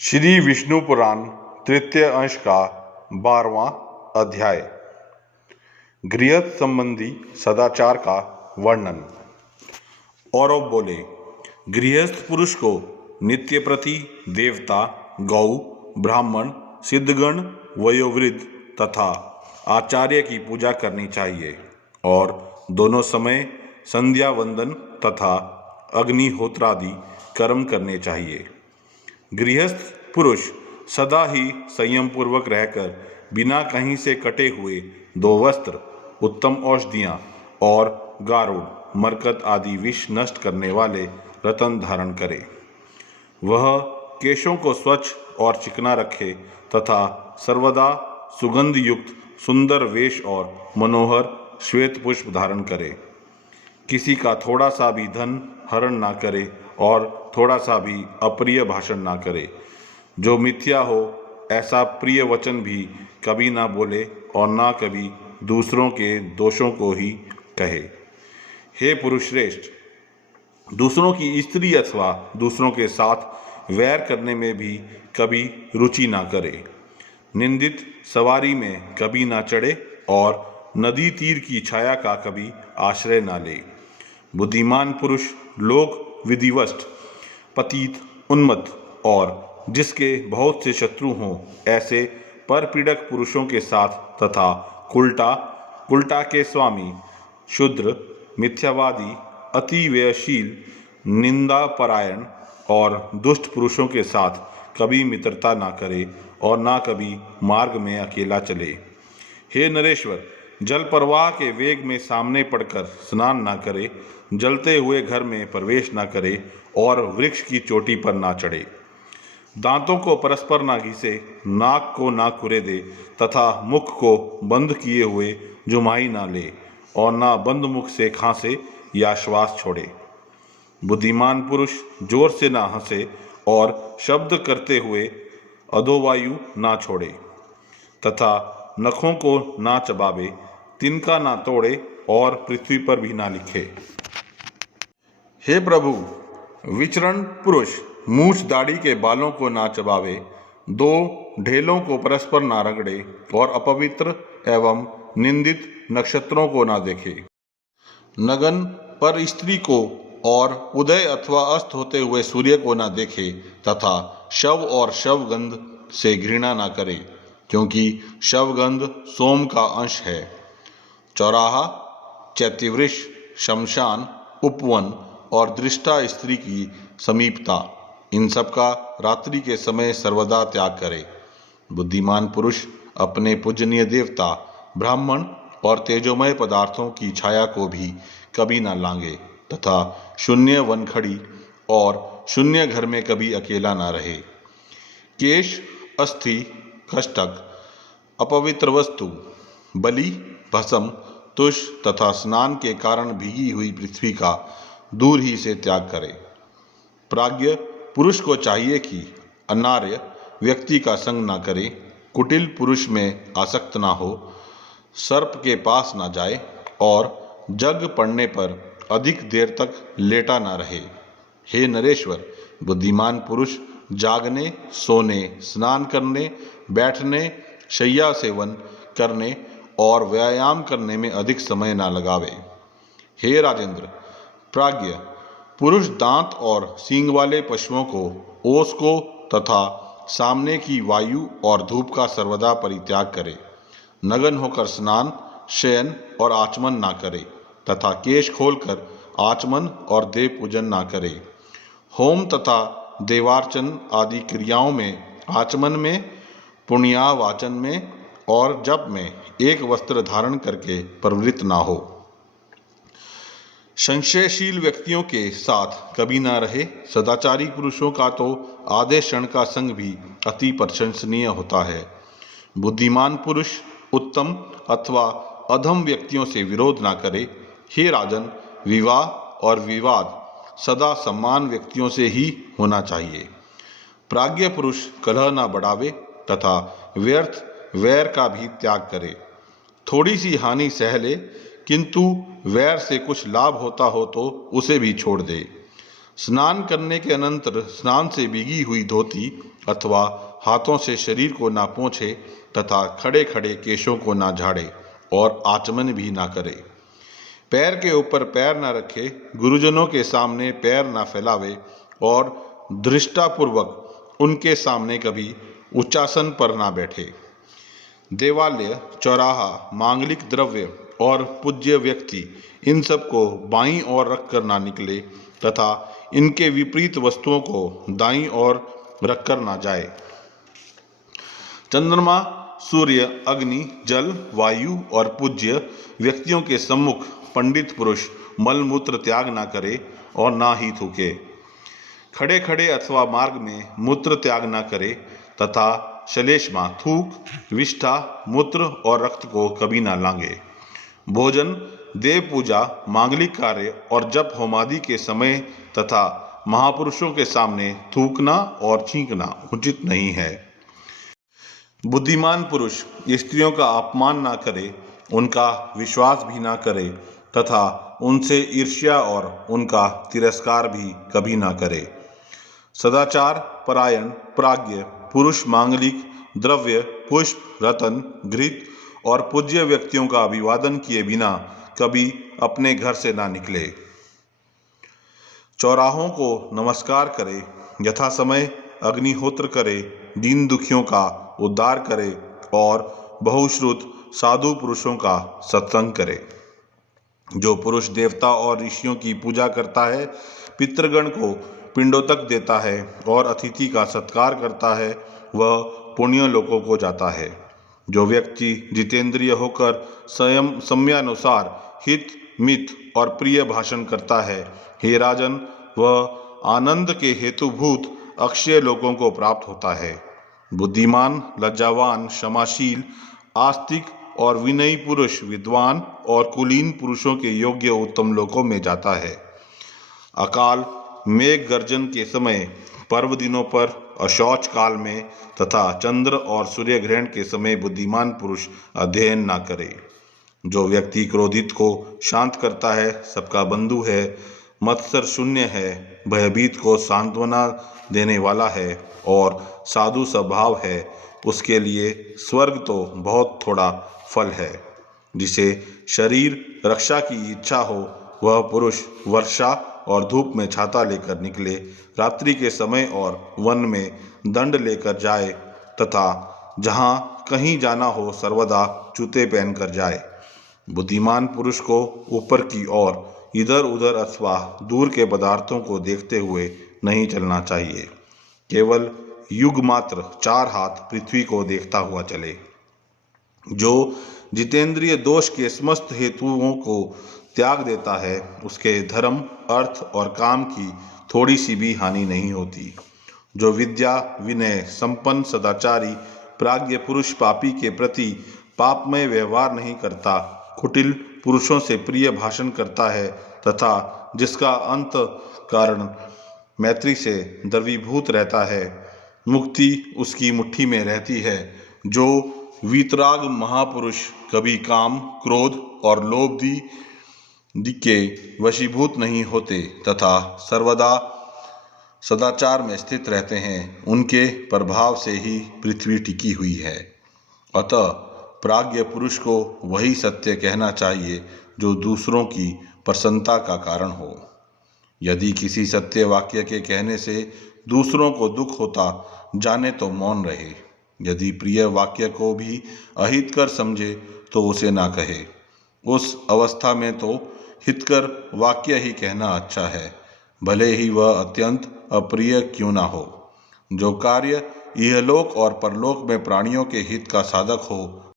श्री विष्णु पुराण तृतीय अंश का 12वां अध्याय गृहस्थ संबंधी सदाचार का वर्णन। औरव बोले, गृहस्थ पुरुष को नित्य प्रति देवता, गौ, ब्राह्मण, सिद्धगण, वयोवृद्ध तथा आचार्य की पूजा करनी चाहिए और दोनों समय संध्या वंदन तथा अग्निहोत्रादि कर्म करने चाहिए। गृहस्थ पुरुष सदा ही संयम पूर्वक रहकर बिना कहीं से कटे हुए 2 वस्त्र, उत्तम औषधियाँ और गारुड़, मरकत आदि विष नष्ट करने वाले रत्न धारण करे। वह केशों को स्वच्छ और चिकना रखे तथा सर्वदा सुगंध युक्त सुंदर वेश और मनोहर श्वेत पुष्प धारण करे। किसी का थोड़ा सा भी धन हरण ना करे और थोड़ा सा भी अप्रिय भाषण ना करे। जो मिथ्या हो ऐसा प्रिय वचन भी कभी ना बोले और ना कभी दूसरों के दोषों को ही कहे। हे पुरुष श्रेष्ठ, दूसरों की स्त्री अथवा दूसरों के साथ वैर करने में भी कभी रुचि ना करे। निंदित सवारी में कभी ना चढ़े और नदी तीर की छाया का कभी आश्रय ना ले। बुद्धिमान पुरुष लोक विधिवश, पतित, उन्मत्त और जिसके बहुत से शत्रु हों ऐसे परपीड़क पुरुषों के साथ तथा कुलटा के स्वामी, शूद्र, मिथ्यावादी, अति व्ययशील, निंदापरायण और दुष्ट पुरुषों के साथ कभी मित्रता ना करे और ना कभी मार्ग में अकेला चले। हे नरेश्वर, जल प्रवाह के वेग में सामने पड़कर स्नान ना करे, जलते हुए घर में प्रवेश ना करे और वृक्ष की चोटी पर ना चढ़े। दांतों को परस्पर ना घिसे, नाक को ना खुरे दे तथा मुख को बंद किए हुए जुमाई ना ले और ना बंद मुख से खांसे या श्वास छोड़े। बुद्धिमान पुरुष जोर से ना हंसे और शब्द करते हुए अधोवायु ना छोड़े तथा नखों को ना चबावे, तिनका ना तोड़े और पृथ्वी पर भी ना लिखे। हे प्रभु, विचरण पुरुष मूछ दाढ़ी के बालों को ना चबावे, 2 ढेलों को परस्पर ना रगड़े और अपवित्र एवं निंदित नक्षत्रों को ना देखे। नगन पर स्त्री को और उदय अथवा अस्त होते हुए सूर्य को ना देखे तथा शव और शवगंध से घृणा ना करे, क्योंकि शवगंध सोम का अंश है। चौराहा, चैत्यवृक्ष, शमशान, उपवन और दृष्टा स्त्री की समीपता, इन सब का रात्रि के समय सर्वदा त्याग करे। बुद्धिमान पुरुष अपने पूजनीय देवता, ब्राह्मण और तेजोमय पदार्थों की छाया को भी कभी ना लांगे तथा शून्य वनखड़ी और शून्य घर में कभी अकेला ना रहे। केश, अस्थि, कष्टक, अपवित्र वस्तु, बलि, भस्म, तुष तथा स्नान के कारण भीगी हुई पृथ्वी का दूर ही से त्याग करे। प्राज्ञ पुरुष को चाहिए कि अनार्य व्यक्ति का संग ना करे, कुटिल पुरुष में आसक्त ना हो, सर्प के पास ना जाए और जग पड़ने पर अधिक देर तक लेटा ना रहे। हे नरेश्वर, बुद्धिमान पुरुष जागने, सोने, स्नान करने, बैठने, शय्या सेवन करने और व्यायाम करने में अधिक समय ना लगावे। हे राजेंद्र, प्राज्ञ पुरुष दांत और सींग वाले पशुओं को, ओस को तथा सामने की वायु और धूप का सर्वदा परित्याग करे। नग्न होकर स्नान, शयन और आचमन ना करे तथा केश खोलकर आचमन और देव पूजन ना करे। होम तथा देवार्चन आदि क्रियाओं में, आचमन में, पुण्यावाचन में और जप में एक वस्त्र धारण करके प्रवृत्त ना हो। संशयशील व्यक्तियों के साथ कभी ना रहे। सदाचारी पुरुषों का तो आधे क्षण का संग भी अति प्रशंसनीय होता है। बुद्धिमान पुरुष उत्तम अथवा अधम व्यक्तियों से विरोध ना करे। हे राजन, विवाह और विवाद सदा सम्मान व्यक्तियों से ही होना चाहिए। प्राज्ञ पुरुष कलह ना बढ़ावे तथा व्यर्थ वैर का भी त्याग करे। थोड़ी सी हानि सह ले, किंतु वैर से कुछ लाभ होता हो तो उसे भी छोड़ दे। स्नान करने के अनंतर स्नान से भीगी हुई धोती अथवा हाथों से शरीर को ना पोंछे तथा खड़े खड़े केशों को ना झाड़े और आचमन भी ना करे। पैर के ऊपर पैर ना रखे, गुरुजनों के सामने पैर ना फैलावे और धृष्टापूर्वक उनके सामने कभी उच्चासन पर ना बैठे। देवालय, चौराहा, मांगलिक द्रव्य और पूज्य व्यक्ति, इन सब को बाईं ओर रखकर ना निकले तथा इनके विपरीत वस्तुओं को दाईं ओर रखकर ना जाए। चंद्रमा, सूर्य, अग्नि, जल, वायु और पूज्य व्यक्तियों के सम्मुख पंडित पुरुष मलमूत्र त्याग ना करे और ना ही थूके। खड़े खड़े अथवा मार्ग में मूत्र त्याग ना करे तथा श्लेष्मा, थूक, विष्ठा, मूत्र और रक्त को कभी ना लांगे। भोजन, देव पूजा, मांगलिक कार्य और जप होमादि के समय तथा महापुरुषों के सामने थूकना और छींकना उचित नहीं है। बुद्धिमान पुरुष स्त्रियों का अपमान ना करे, उनका विश्वास भी ना करे तथा उनसे ईर्ष्या और उनका तिरस्कार भी कभी ना करे। सदाचार परायण प्राज्ञ पुरुष मांगलिक द्रव्य, पुष्प, रतन, घृत और पूज्य व्यक्तियों का अभिवादन किए बिना कभी अपने घर से ना निकले। चौराहों को नमस्कार करे, यथा समय अग्निहोत्र करे, दीन दुखियों का उद्धार करे और बहुश्रुत साधु पुरुषों का सत्संग करे। जो पुरुष देवता और ऋषियों की पूजा करता है, पितृगण को पिंडोतक देता है और अतिथि का सत्कार करता है, वह पुण्य लोकों को जाता है। जो व्यक्ति जितेंद्रिय होकर स्वयं समयानुसार हित, मित और प्रिय भाषण करता है, हे राजन, वह आनंद के हेतुभूत अक्षय लोकों को प्राप्त होता है। बुद्धिमान, लज्जावान, क्षमाशील, आस्तिक और विनयी पुरुष विद्वान और कुलीन पुरुषों के योग्य उत्तम लोकों में जाता है। अकाल, मेघ गर्जन के समय, पर्व दिनों पर, अशौच काल में तथा चंद्र और सूर्य ग्रहण के समय बुद्धिमान पुरुष अध्ययन ना करे। जो व्यक्ति क्रोधित को शांत करता है, सबका बंधु है, मत्सर शून्य है, भयभीत को सांत्वना देने वाला है और साधु स्वभाव है, उसके लिए स्वर्ग तो बहुत थोड़ा फल है। जिसे शरीर रक्षा की इच्छा हो, वह पुरुष वर्षा और धूप में छाता लेकर निकले, रात्रि के समय और वन में दंड लेकर जाए तथा जहाँ कहीं जाना हो सर्वदा जूते पहनकर जाए। बुद्धिमान पुरुष को ऊपर की ओर, इधर उधर अथवा दूर के पदार्थों को देखते हुए नहीं चलना चाहिए। केवल युग मात्र 4 हाथ पृथ्वी को देखता हुआ चले। जो जितेंद्रिय दोष के समस्त हेतुओं को त्याग देता है, उसके धर्म, अर्थ और काम की थोड़ी सी भी हानि नहीं होती। जो विद्या, विनय संपन्न, सदाचारी, प्राज्ञ पुरुष पापी के प्रति पापमय व्यवहार नहीं करता, कुटिल पुरुषों से प्रिय भाषण करता है तथा जिसका अंत कारण मैत्री से द्रवीभूत रहता है, मुक्ति उसकी मुट्ठी में रहती है। जो वीतराग महापुरुष कभी काम, क्रोध और लोभ के वशीभूत नहीं होते तथा सर्वदा सदाचार में स्थित रहते हैं, उनके प्रभाव से ही पृथ्वी टिकी हुई है। अतः प्राज्ञ पुरुष को वही सत्य कहना चाहिए जो दूसरों की प्रसन्नता का कारण हो। यदि किसी सत्य वाक्य के कहने से दूसरों को दुख होता, जाने तो मौन रहे। यदि प्रिय वाक्य को भी अहितकर समझे तो उसे ना कहे। उस अवस्था में तो हितकर वाक्य ही कहना अच्छा है, भले ही वह अत्यंत अप्रिय क्यों ना हो। जो कार्य इहलोक और परलोक में प्राणियों के हित का साधक हो,